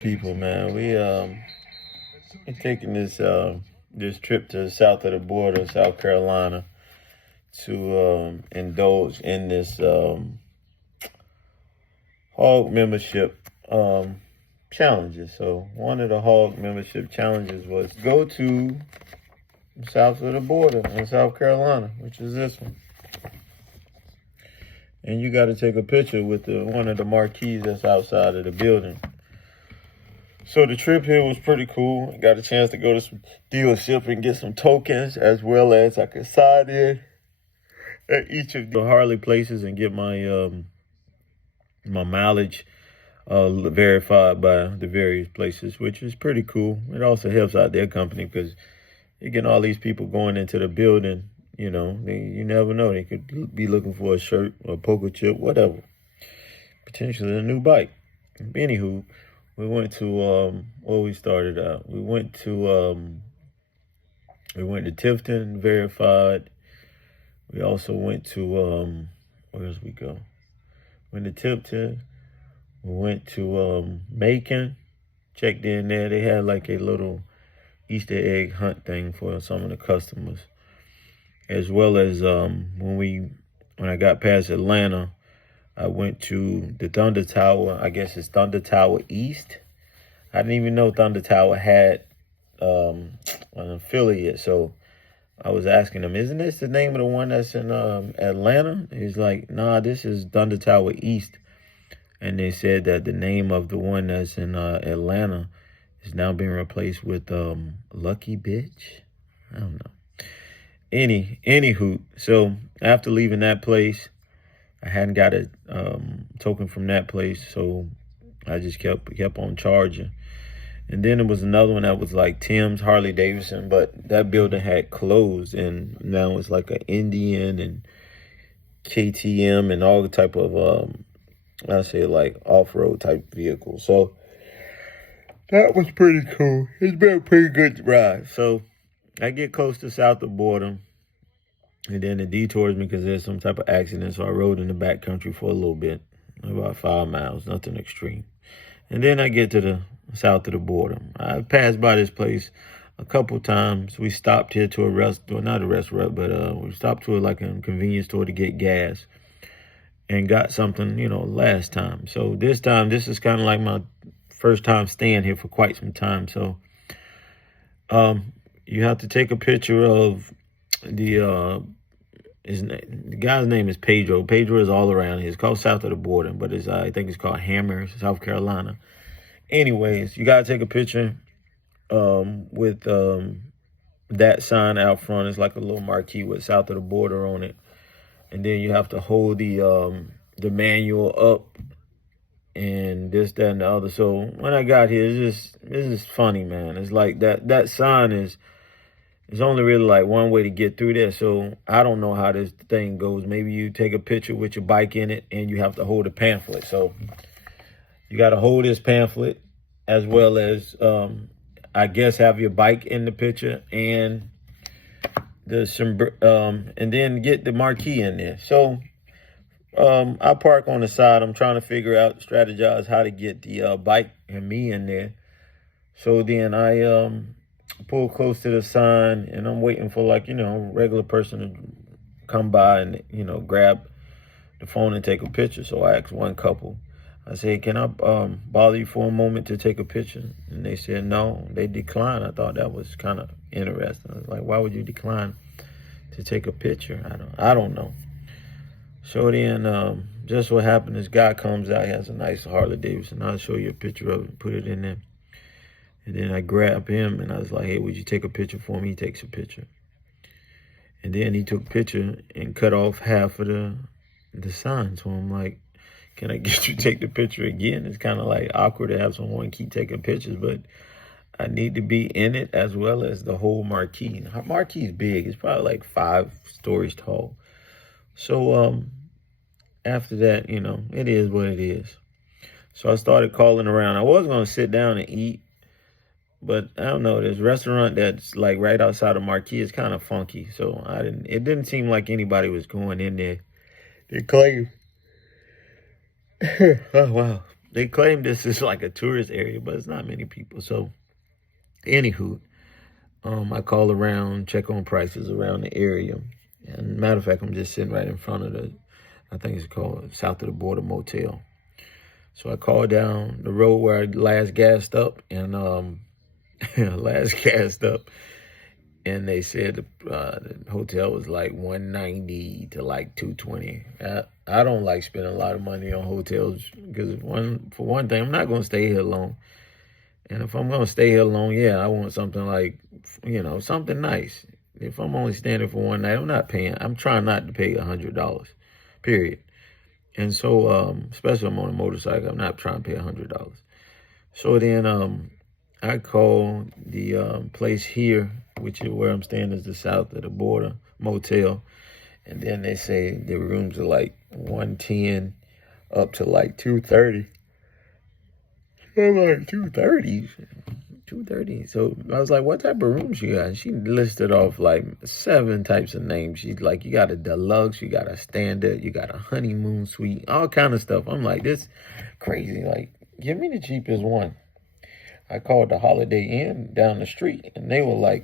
People, man. We taking this trip to the south of the border, South Carolina, to indulge in this hog membership challenges. So one of the hog membership challenges was go to south of the border in South Carolina, which is this one. And you got to take a picture with one of the marquees that's outside of the building. So the trip here was pretty cool. I got a chance to go to some dealership and get some tokens, as well as I could sign in at each of the Harley places and get my my mileage verified by the various places, which is pretty cool. It also helps out their company because you're getting all these people going into the building. You know, you never know. They could be looking for a shirt or a poker chip, whatever. Potentially a new bike. Anywho, we went to where we started out. We went to Tifton, verified. We also went to where else we go? Went to Tifton. We went to Macon. Checked in there. They had like a little Easter egg hunt thing for some of the customers. As well as when I got past Atlanta, I went to the Thunder Tower. I guess it's Thunder Tower East. I didn't even know Thunder Tower had an affiliate. So I was asking him, isn't this the name of the one that's in Atlanta? He's like, nah, this is Thunder Tower East. And they said that the name of the one that's in Atlanta is now being replaced with Lucky Bitch. I don't know. Anywho, so after leaving that place, I hadn't got a token from that place, so I just kept on charging. And then there was another one that was like Tim's Harley Davidson, but that building had closed, and now it's like an Indian and KTM and all the type of I say like off-road type vehicles. So that was pretty cool. It's been a pretty good ride. So I get close to south of the border, and then it detours me because there's some type of accident. So I rode in the back country for a little bit, about 5 miles, nothing extreme. And then I get to the south of the border. I passed by this place a couple times. We stopped here to a restaurant, not a restaurant, but we stopped to like a convenience store to get gas and got something, last time. So this time, this is kind of like my first time staying here for quite some time. So you have to take a picture of the guy's name is Pedro. Pedro is all around here. It's called South of the Border, but I think it's called Hammer, South Carolina. Anyways, you gotta take a picture with that sign out front. It's like a little marquee with South of the Border on it, and then you have to hold the manual up and this, that, and the other. So when I got here, it's just funny, man. It's like that sign is. There's only really like one way to get through there. So I don't know how this thing goes. Maybe you take a picture with your bike in it and you have to hold a pamphlet. So you got to hold this pamphlet as well as, I guess, have your bike in the picture and and then get the marquee in there. So I park on the side. I'm trying to strategize how to get the bike and me in there. So then I pull close to the sign, and I'm waiting for a regular person to come by and, grab the phone and take a picture. So I asked one couple, I said, can I bother you for a moment to take a picture? And they said no, they declined. I thought that was kind of interesting. I was like, why would you decline to take a picture? I don't know. So then just what happened, this guy comes out, he has a nice Harley Davidson. I'll show you a picture of it, put it in there. And then I grabbed him and I was like, hey, would you take a picture for me? He takes a picture. And then he took a picture and cut off half of the sign. So I'm like, can I get you to take the picture again? It's kind of like awkward to have someone keep taking pictures, but I need to be in it as well as the whole marquee. Our marquee is big. It's probably like 5 stories tall. So after that, it is what it is. So I started calling around. I was going to sit down and eat, but I don't know, this restaurant that's like right outside of Marquee is kind of funky. So it didn't seem like anybody was going in there. They claim, oh wow. They claim this is like a tourist area, but it's not many people. So, anywho, I call around, check on prices around the area. And matter of fact, I'm just sitting right in front of I think it's called South of the Border Motel. So I called down the road where I last gassed up, and and they said the hotel was like 190 to like 220. I don't like spending a lot of money on hotels because for one thing, I'm not going to stay here long. And if I'm going to stay here long, yeah, I want something like, something nice. If I'm only staying there for one night, I'm trying not to pay $100, period. And so, especially I'm on a motorcycle, I'm not trying to pay $100. So then I called the place here, which is where I'm staying, is the South of the Border Motel. And then they say the rooms are like 110 up to like 230. I'm like, 230? 230. So I was like, what type of rooms you got? And she listed off like 7 types of names. She's like, you got a deluxe, you got a standard, you got a honeymoon suite, all kind of stuff. I'm like, this crazy. Like, give me the cheapest one. I called the Holiday Inn down the street, and they were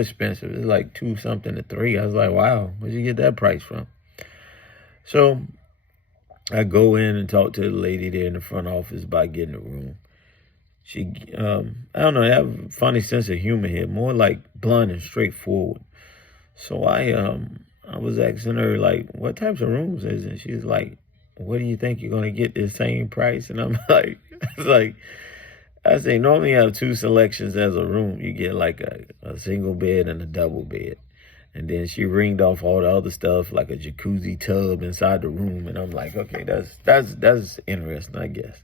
expensive. It was like 2 something to 3. I was like, wow, where'd you get that price from? So I go in and talk to the lady there in the front office about getting a room. She, I don't know, they have a funny sense of humor here, more like blunt and straightforward. So I was asking her, like, what types of rooms is it? She's like, what do you think you're going to get the same price? And I'm like, I say, normally you have 2 selections as a room. You get like a single bed and a double bed. And then she ringed off all the other stuff, like a jacuzzi tub inside the room. And I'm like, okay, that's interesting, I guess.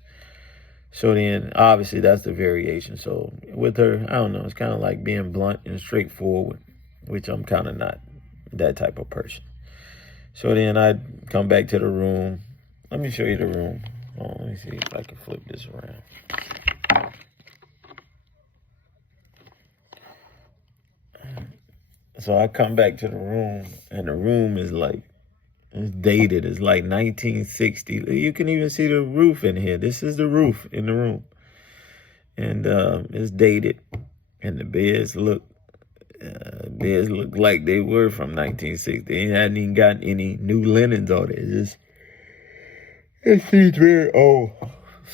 So then, obviously, that's the variation. So with her, I don't know, it's kind of like being blunt and straightforward, which I'm kind of not that type of person. So then I come back to the room. Let me show you the room. Oh, let me see if I can flip this around. So I come back to the room, and the room is like, it's dated. It's like 1960. You can even see the roof in here. This is the roof in the room. And it's dated. And the beds look like they were from 1960. They hadn't even gotten any new linens on it. It seems very old.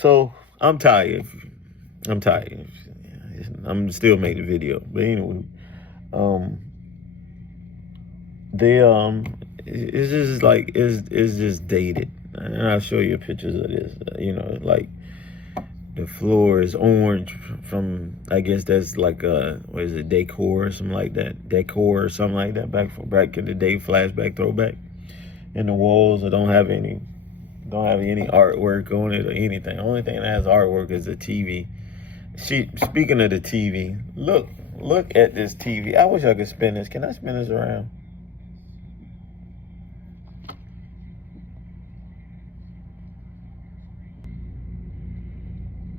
So I'm tired. I'm still making the video. But anyway, it's just dated. And I'll show you pictures of this. Like the floor is orange from, I guess that's like what is it, decor or something like that. Decor or something like that, back in the day, flashback, throwback. And the walls don't have any artwork on it or anything. The only thing that has artwork is the TV. Speaking of the TV, look at this TV. I wish I could spin this. Can I spin this around?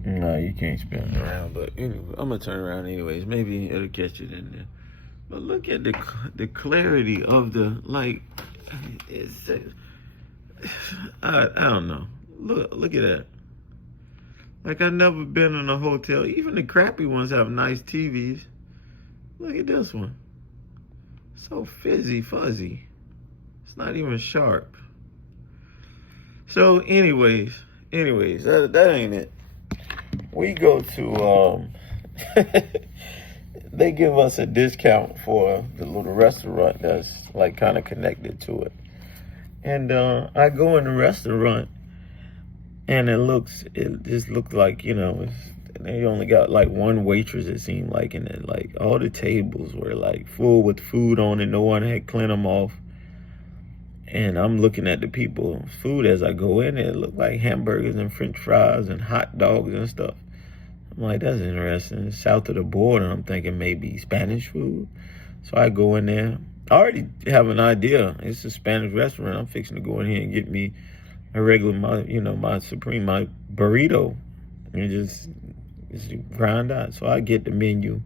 No, you can't spin it around, but anyway, I'm gonna turn around anyways. Maybe it'll catch it in there. But look at the clarity of the, like, I don't know. Look at that. Like, I've never been in a hotel. Even the crappy ones have nice TVs. Look at this one. So fuzzy. It's not even sharp. So anyways, that ain't it. We go to, they give us a discount for the little restaurant that's like kind of connected to it. And I go in the restaurant, and it just looked like, they only got like one waitress, it seemed like, and then like all the tables were like full with food on it. No one had cleaned them off. And I'm looking at the people's food as I go in. It looked like hamburgers and French fries and hot dogs and stuff. I'm like, that's interesting. It's south of the border. I'm thinking maybe Spanish food. So I go in there. I already have an idea. It's a Spanish restaurant. I'm fixing to go in here and get me a regular, my Supreme, my burrito. And just grind out. So I get the menu.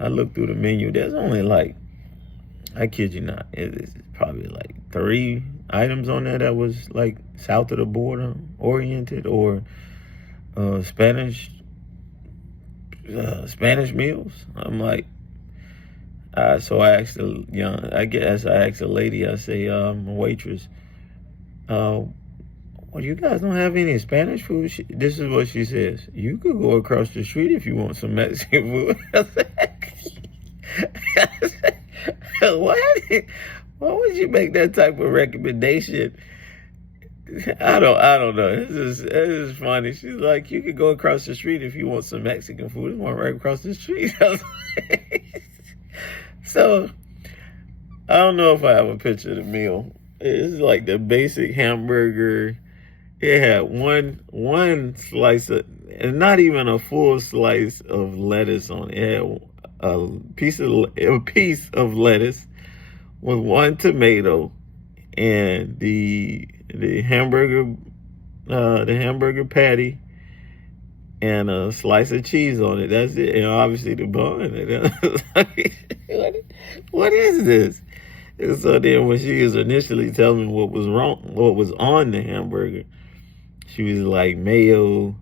I look through the menu. There's only like, I kid you not, it's probably like 3 items on there that was like south of the border oriented or Spanish Spanish meals. I'm like, so I asked I asked a lady, I say, waitress, well, you guys don't have any Spanish food? This is what she says. You could go across the street if you want some Mexican food. What? Why would you make that type of recommendation? I don't know. This is funny. She's like, you could go across the street if you want some Mexican food. There's one right across the street. So I don't know if I have a picture of the meal. It's like the basic hamburger. It had one slice of, and not even a full slice of lettuce on it. It had a piece of lettuce with one tomato and the hamburger patty and a slice of cheese on it. That's it. And obviously the bun. What is this? And so then when she was initially telling me what was wrong, what was on the hamburger, she was like mayo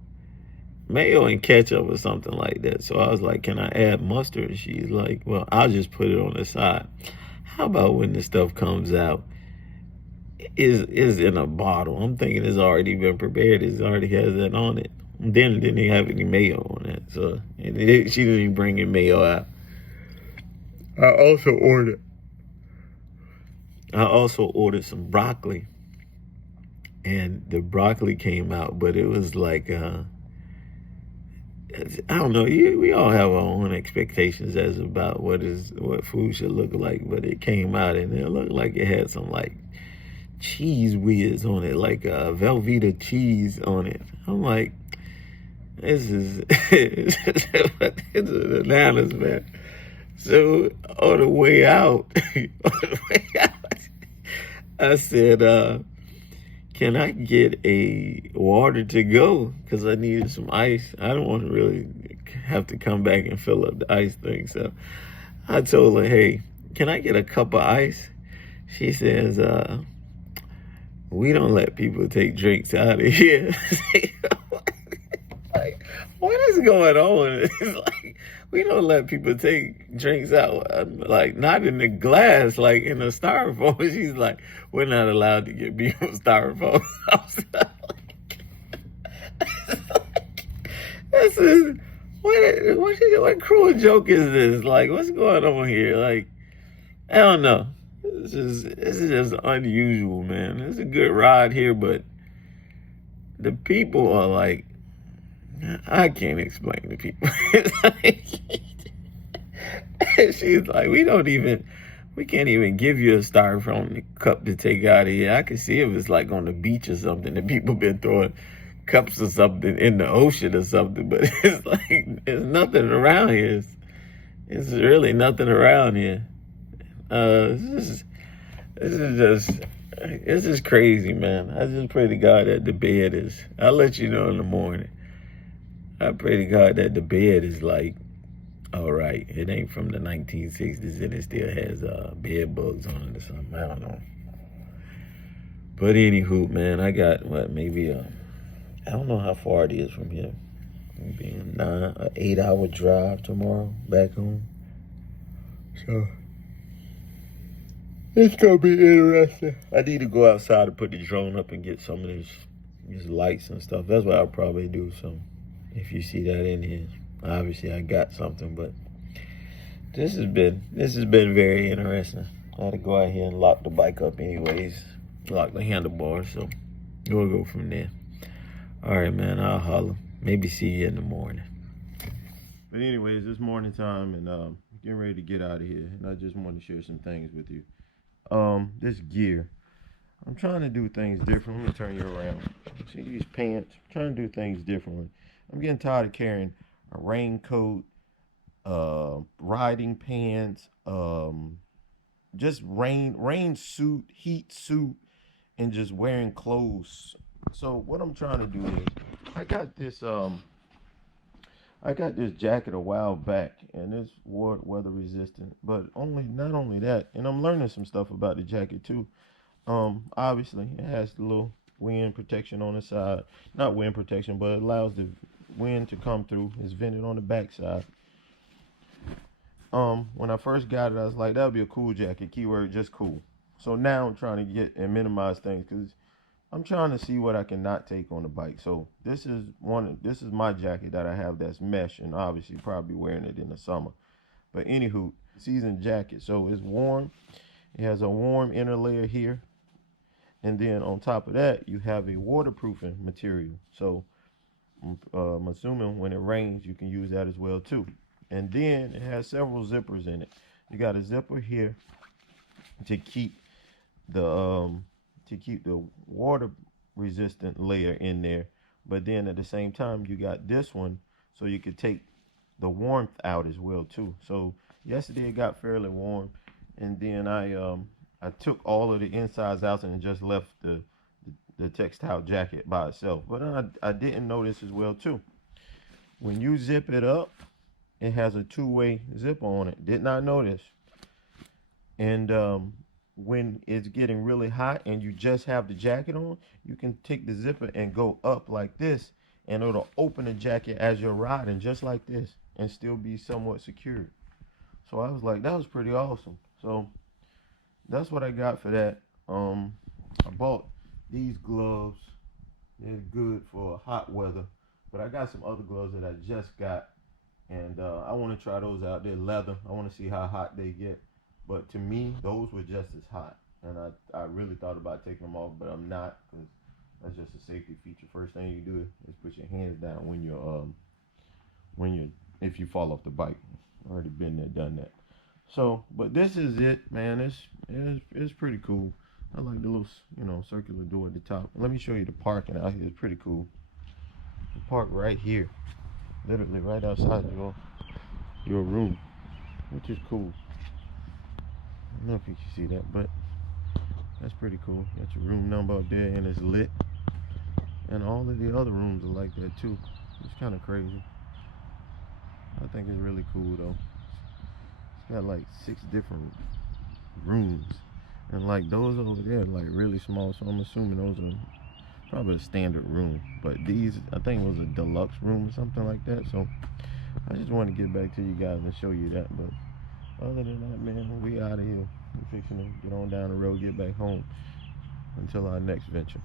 and ketchup or something like that. So I was like, can I add mustard? And she's like, well, I'll just put it on the side. How about when the stuff comes out, is in a bottle? I'm thinking it's already been prepared. It already has that on it. And then it didn't have any mayo on it. So she didn't even bring any mayo out. I also ordered some broccoli. And the broccoli came out, but it was like, I don't know. We all have our own expectations as about what food should look like. But it came out, and it looked like it had some like cheese whiz on it, like Velveeta cheese on it. I'm like, this is it's bananas, man. So on the way out, I said, can I get a water to go? Because I needed some ice. I don't want to really have to come back and fill up the ice thing. So I told her, hey, can I get a cup of ice? She says, we don't let people take drinks out of here. Like, what is going on? It's like, we don't let people take drinks out, like not in the glass, like in a styrofoam. She's like, we're not allowed to get people styrofoam. This is what cruel joke is this? Like, what's going on here? Like, I don't know. This is just unusual, man. It's a good ride here, but the people are like, I can't explain to people. She's like, we can't even give you a styrofoam cup to take out of here. I can see if it's like on the beach or something that people been throwing cups or something in the ocean or something, but it's like, there's nothing around here. It's really nothing around here. This is crazy, man. I just pray to God that the bed is, I'll let you know in the morning. I pray to God that the bed is like, all right, it ain't from the 1960s and it still has bed bugs on it or something. I don't know. But anywho, man, I got maybe I don't know how far it is from here. Maybe an 8-hour drive tomorrow back home. So it's gonna be interesting. I need to go outside and put the drone up and get some of these lights and stuff. That's what I'll probably do. So if you see that in here, obviously I got something, but this has been very interesting. I had to go out here and lock the bike up anyways, lock the handlebars, so we'll go from there. All right, man, I'll holler. Maybe see you in the morning. But anyways, it's morning time, and getting ready to get out of here, and I just want to share some things with you. This gear, I'm trying to do things different. Let me turn you around. See these pants? I'm trying to do things differently. I'm getting tired of carrying a raincoat, riding pants, just rain suit, heat suit, and just wearing clothes. So what I'm trying to do is, I got this jacket a while back, and it's weather resistant. But not only that, and I'm learning some stuff about the jacket too. Obviously it has the little wind protection on the side. Not wind protection, but it allows the wind to come through. It's vented on the back side. When I first got it, I was like, that would be a cool jacket. Keyword, just cool. So now I'm trying to get and minimize things because I'm trying to see what I can not take on the bike. So this is my jacket that I have that's mesh, and obviously probably wearing it in the summer. But anywho, season jacket. So it's warm. It has a warm inner layer here. And then on top of that, you have a waterproofing material. So I'm assuming when it rains, you can use that as well too. And then it has several zippers in it. You got a zipper here to keep the water resistant layer in there. But then at the same time, you got this one so you could take the warmth out as well too. So yesterday it got fairly warm, and then I took all of the insides out and just left the textile jacket by itself. But I didn't notice as well too. When you zip it up, it has a two-way zipper on it. Did not notice. And when it's getting really hot and you just have the jacket on, you can take the zipper and go up like this, and it'll open the jacket as you're riding, just like this, and still be somewhat secured. So I was like, that was pretty awesome. So that's what I got for that. I bought these gloves. They're good for hot weather, but I got some other gloves that I just got, and I want to try those out. They're leather. I want to see how hot they get. But to me, those were just as hot, and I really thought about taking them off, but I'm not, because that's just a safety feature. First thing you do is put your hands down if you fall off the bike. Already been there, done that. So, but this is it, man. It's pretty cool. I like the little, circular door at the top. Let me show you the parking out here. It's pretty cool. You park right here, literally right outside your room, which is cool. I don't know if you can see that, but that's pretty cool. Got your room number up there, and it's lit. And all of the other rooms are like that too. It's kind of crazy. I think it's really cool though. It's got like 6 different rooms, and like those over there are like really small. So I'm assuming those are probably a standard room. But these, I think it was a deluxe room or something like that. So I just want to get back to you guys and show you that. But other than that, man, we out of here. We're fixing to get on down the road, get back home until our next venture.